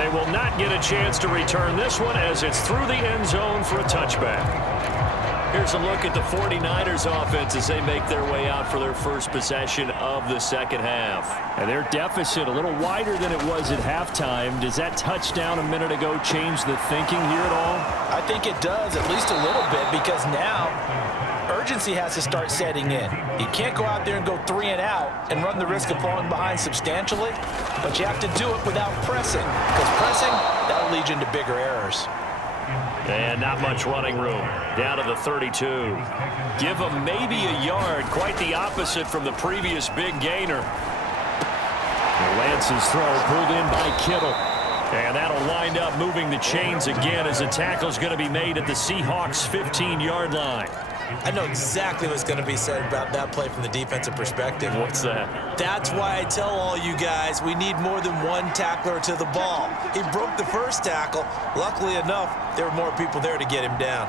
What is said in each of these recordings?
And they will not get a chance to return this one as it's through the end zone for a touchback. Here's a look at the 49ers offense as they make their way out for their first possession of the second half. And their deficit a little wider than it was at halftime. Does that touchdown a minute ago change the thinking here at all? I think it does, at least a little bit, because now urgency has to start setting in. You can't go out there and go 3 and out and run the risk of falling behind substantially, but you have to do it without pressing, because pressing, that'll lead you into bigger errors. And not much running room. Down to the 32. Give them maybe a yard. Quite the opposite from the previous big gainer. Lance's throw pulled in by Kittle. And that'll wind up moving the chains again as the tackle's going to be made at the Seahawks' 15-yard line. I know exactly what's going to be said about that play from the defensive perspective. What's that? That's why I tell all you guys we need more than one tackler to the ball. He broke the first tackle. Luckily enough, there were more people there to get him down.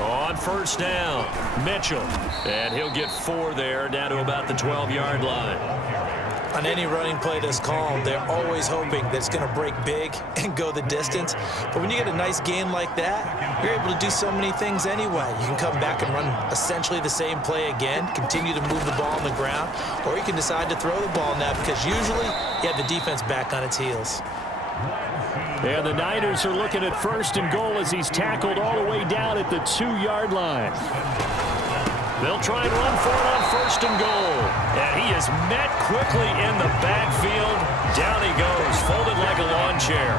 On first down, Mitchell. And he'll get 4 there, down to about the 12-yard line. On any running play that's called, they're always hoping that it's going to break big and go the distance. But when you get a nice game like that, you're able to do so many things anyway. You can come back and run essentially the same play again, continue to move the ball on the ground, or you can decide to throw the ball now because usually you have the defense back on its heels. And the Niners are looking at first and goal as he's tackled all the way down at the 2-yard line. They'll try and run for it on first and goal. And he is met quickly in the backfield. Down he goes, folded like a lawn chair.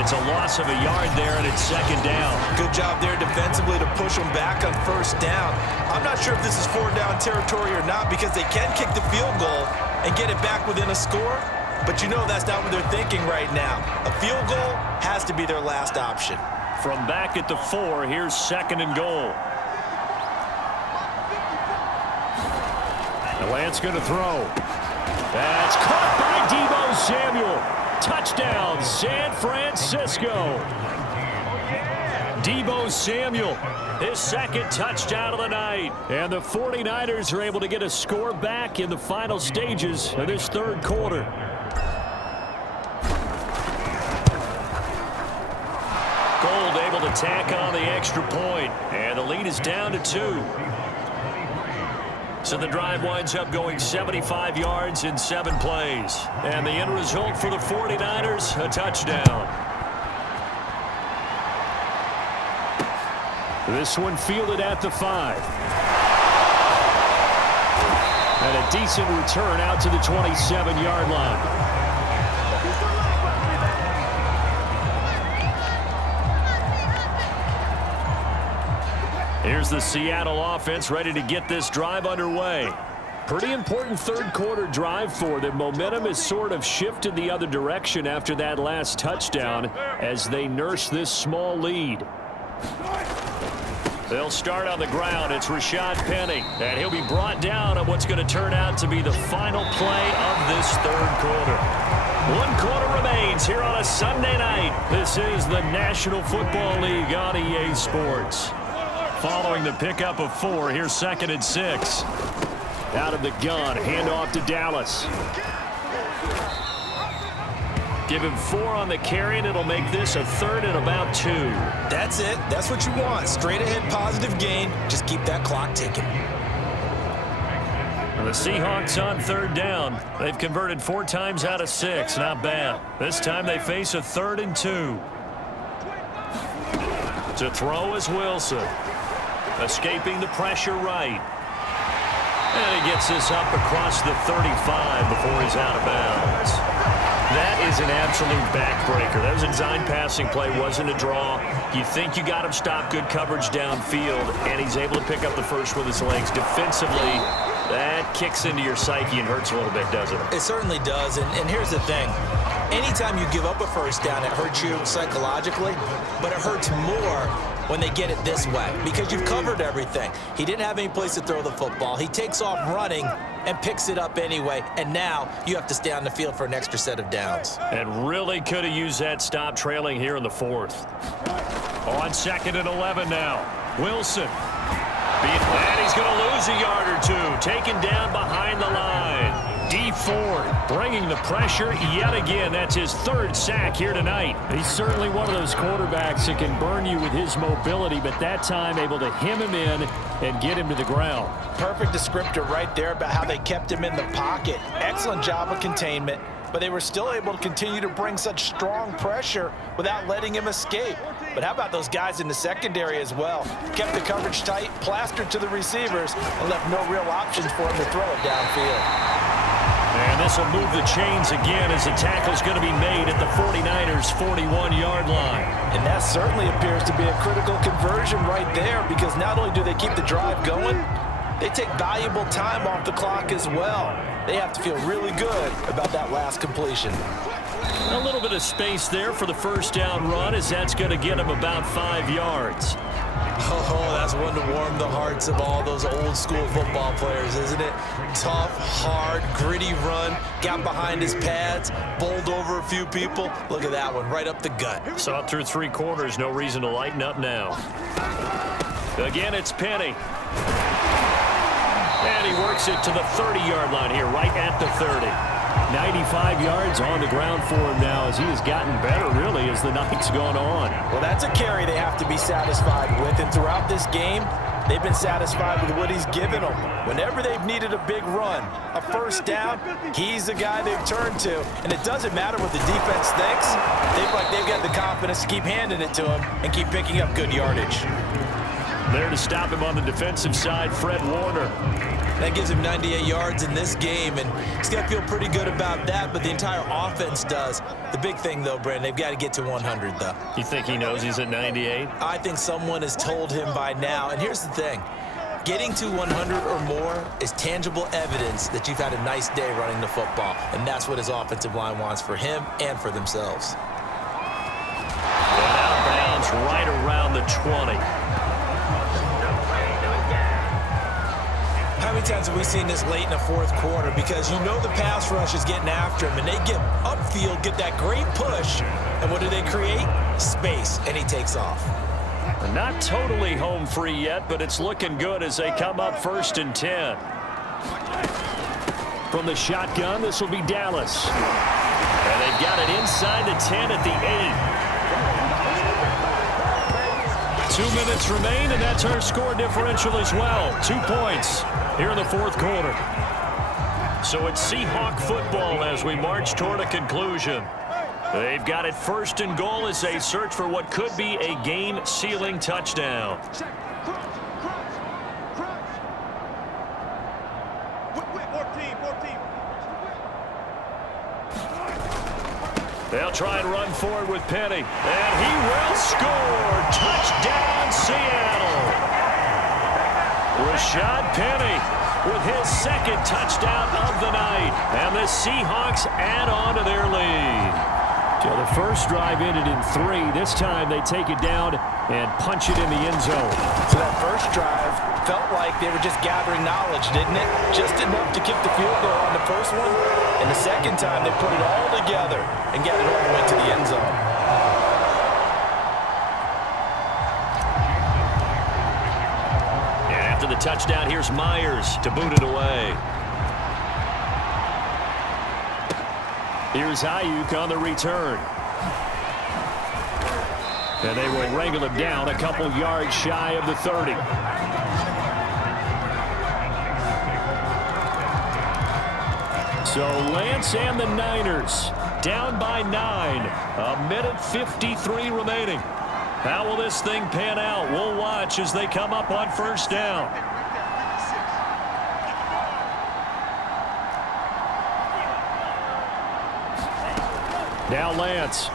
It's a loss of a yard there, and it's second down. Good job there defensively to push him back on first down. I'm not sure if this is 4-down territory or not because they can kick the field goal and get it back within a score. But you know that's not what they're thinking right now. A field goal has to be their last option. From back at the 4, here's second and goal. Lance going to throw. That's caught by Deebo Samuel. Touchdown, San Francisco. Deebo Samuel, his second touchdown of the night. And the 49ers are able to get a score back in the final stages of this third quarter. Gold able to tack on the extra point. And the lead is down to 2. So the drive winds up going 75 yards in 7 plays. And the end result for the 49ers, a touchdown. This one fielded at the 5. And a decent return out to the 27-yard line. Here's the Seattle offense ready to get this drive underway. Pretty important third quarter drive for them. Momentum has sort of shifted the other direction after that last touchdown as they nurse this small lead. They'll start on the ground. It's Rashad Penny, and he'll be brought down on what's going to turn out to be the final play of this third quarter. 1 quarter remains here on a Sunday night. This is the National Football League on EA Sports. Following the pickup of 4, here's second and 6. Out of the gun, handoff to Dallas. Give him 4 on the carry, and it'll make this a third and about 2. That's it. That's what you want. Straight ahead positive gain. Just keep that clock ticking. The Seahawks on third down. They've converted 4 times out of 6. Not bad. This time they face a 3rd and 2. To throw is Wilson. Escaping the pressure right. And he gets this up across the 35 before he's out of bounds. That is an absolute backbreaker. That was a design passing play, wasn't a draw. You think you got him stopped, good coverage downfield, and he's able to pick up the first with his legs. Defensively, that kicks into your psyche and hurts a little bit, doesn't it? It certainly does, and here's the thing. Anytime you give up a first down, it hurts you psychologically, but it hurts more when they get it this way because you've covered everything. He didn't have any place to throw the football. He takes off running and picks it up anyway, and now you have to stay on the field for an extra set of downs. And really could have used that stop trailing here in the 4th. On 2nd and 11 now. Wilson. And he's going to lose lose a yard or two. Taken down behind the line. D Ford bringing the pressure yet again. That's his third sack here tonight. He's certainly one of those quarterbacks that can burn you with his mobility, but that time able to hem him in and get him to the ground. Perfect descriptor right there about how they kept him in the pocket. Excellent job of containment, but they were still able to continue to bring such strong pressure without letting him escape. But how about those guys in the secondary as well? Kept the coverage tight, plastered to the receivers, and left no real options for him to throw it downfield. And this will move the chains again as the tackle's going to be made at the 49ers' 41-yard line. And that certainly appears to be a critical conversion right there, because not only do they keep the drive going, they take valuable time off the clock as well. They have to feel really good about that last completion. A little bit of space there for the first down run, as that's going to get them about 5 yards. Oh, that's one to warm the hearts of all those old school football players, isn't it? Tough, hard, gritty run, got behind his pads, bowled over a few people. Look at that one, right up the gut. Saw it through 3 quarters, no reason to lighten up now. Again, it's Penny. And he works it to the 30-yard line here, right at the 30. 95 yards on the ground for him now as he has gotten better, really, as the night's gone on. Well, that's a carry they have to be satisfied with, and throughout this game, they've been satisfied with what he's given them. Whenever they've needed a big run, a first down, he's the guy they've turned to. And it doesn't matter what the defense thinks. They've got the confidence to keep handing it to him and keep picking up good yardage. There to stop him on the defensive side, Fred Warner. That gives him 98 yards in this game, and he's got to feel pretty good about that, but the entire offense does. The big thing, though, Brandon, they've got to get to 100, though. You think he knows he's at 98? I think someone has told him by now, and here's the thing. Getting to 100 or more is tangible evidence that you've had a nice day running the football, and that's what his offensive line wants for him and for themselves. And out of bounds right around the 20. How many times have we seen this late in the fourth quarter? Because you know the pass rush is getting after him, and they get upfield, get that great push, and what do they create? Space, and he takes off. Not totally home free yet, but it's looking good as they come up 1st and 10. From the shotgun, this will be Dallas. And they've got it inside the 10 at the 8. 2 minutes remain, and that's our score differential as well. 2 points here in the fourth quarter. So it's Seahawk football as we march toward a conclusion. They've got it 1st and goal as they search for what could be a game-sealing touchdown. They'll try and run forward with Penny. And he will score. Touchdown, Seattle. Rashad Penny with his 2nd touchdown of the night. And the Seahawks add on to their lead. So the first drive ended in 3. This time they take it down and punch it in the end zone. So that first drive felt like they were just gathering knowledge, didn't it? Just enough to kick the field goal on the first one. And the second time they put it all together and got it all the way to the end zone. And after the touchdown, here's Myers to boot it away. Here's Ayuk on the return. And they will wrangle him down a couple yards shy of the 30. So Lance and the Niners down by 9. 1:53 remaining. How will this thing pan out? We'll watch as they come up on 1st down. Now Lance.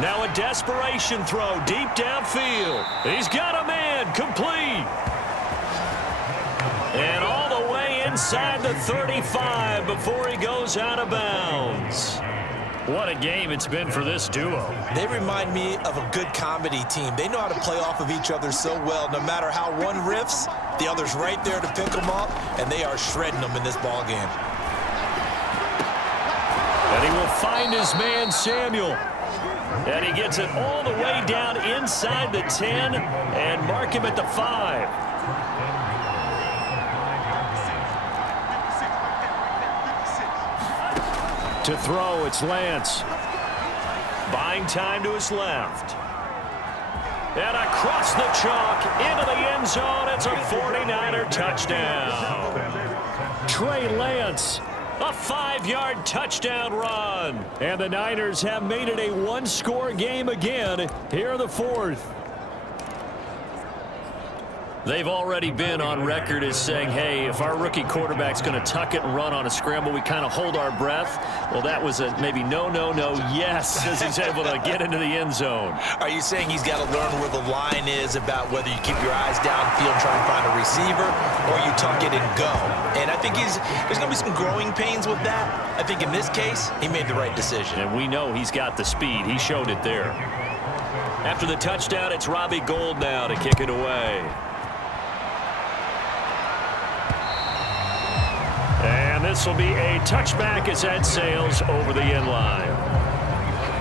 Now a desperation throw deep downfield. He's got a man, complete. And all the way inside the 35 before he goes out of bounds. What a game it's been for this duo. They remind me of a good comedy team. They know how to play off of each other so well. No matter how one riffs, the other's right there to pick them up, and they are shredding them in this ball game. And he will find his man, Samuel. And he gets it all the way down inside the 10 and mark him at the 5. To throw, it's Lance. Buying time to his left. And across the chalk into the end zone. It's a 49er touchdown. Trey Lance. A 5-yard touchdown run. And the Niners have made it a one-score game again here in the fourth. They've already been on record as saying, hey, if our rookie quarterback's going to tuck it and run on a scramble, we kind of hold our breath. Well, that was a maybe no, yes, as he's able to get into the end zone. Are you saying he's got to learn where the line is about whether you keep your eyes downfield and try and find a receiver or you tuck it and go? And I think there's going to be some growing pains with that. I think in this case, he made the right decision. And we know he's got the speed. He showed it there. After the touchdown, it's Robbie Gould now to kick it away. And this will be a touchback as that sails over the end line.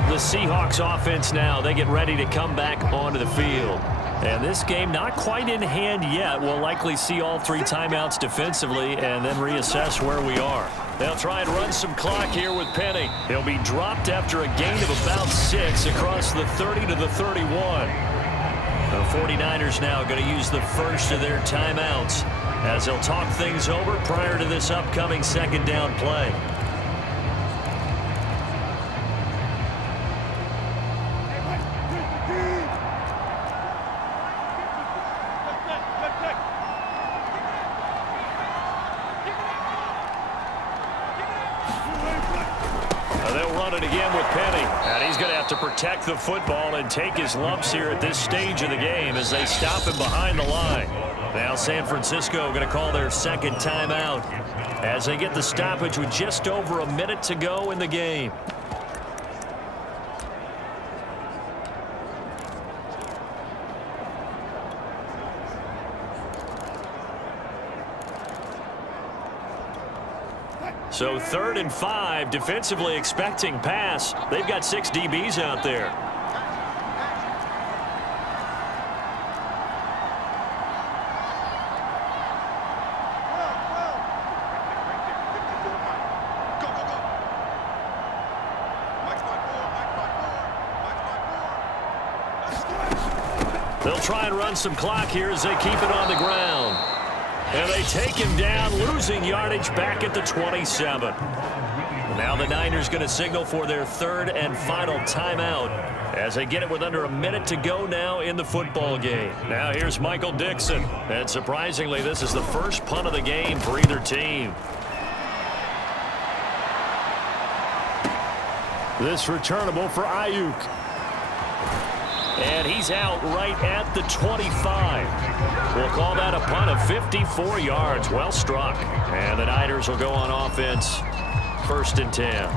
The Seahawks offense now, they get ready to come back onto the field. And this game not quite in hand yet. We'll likely see all 3 timeouts defensively and then reassess where we are. They'll try and run some clock here with Penny. He'll be dropped after a gain of about 6 across the 30 to the 31. The 49ers now going to use the first of their timeouts as they'll talk things over prior to this upcoming second down play. They'll run it again with Penny. And he's going to have to protect the football and take his lumps here at this stage of the game as they stop him behind the line. Now San Francisco going to call their second timeout as they get the stoppage with just over a minute to go in the game. So 3rd and 5, defensively expecting pass. They've got 6 DBs out there. They'll try and run some clock here as they keep it on the ground. And they take him down, losing yardage back at the 27. Now the Niners going to signal for their 3rd and final timeout as they get it with under a minute to go now in the football game. Now here's Michael Dixon. And surprisingly, this is the first punt of the game for either team. This returnable for Ayuk. And he's out right at the 25. We'll call that a punt of 54 yards. Well struck. And the Niners will go on offense. 1st and 10.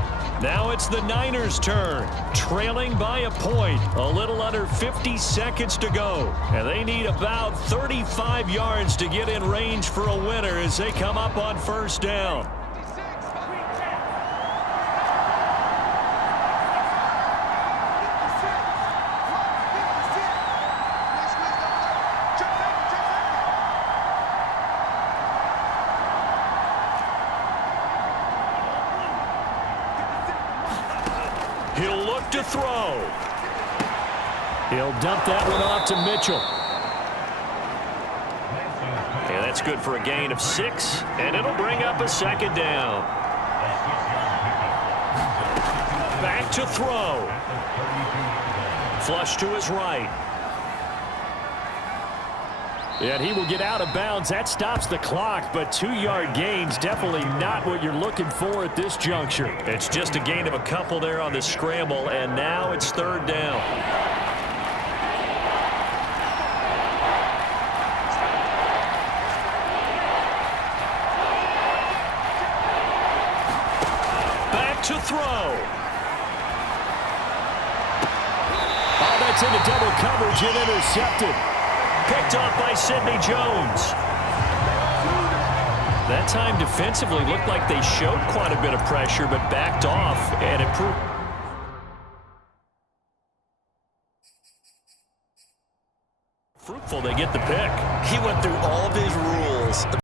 Now it's the Niners' turn. Trailing by a point. A little under 50 seconds to go. And they need about 35 yards to get in range for a winner as they come up on 1st down. He'll look to throw. He'll dump that one off to Mitchell. And that's good for a gain of 6, and it'll bring up a 2nd down. Back to throw. Flush to his right. And he will get out of bounds. That stops the clock, but 2-yard gains definitely not what you're looking for at this juncture. It's just a gain of a couple there on the scramble, and now it's 3rd down. Back to throw. Oh, that's into double coverage and intercepted. Picked off by Sidney Jones. That time defensively looked like they showed quite a bit of pressure but backed off and improved. Fruitful, they get the pick. He went through all of his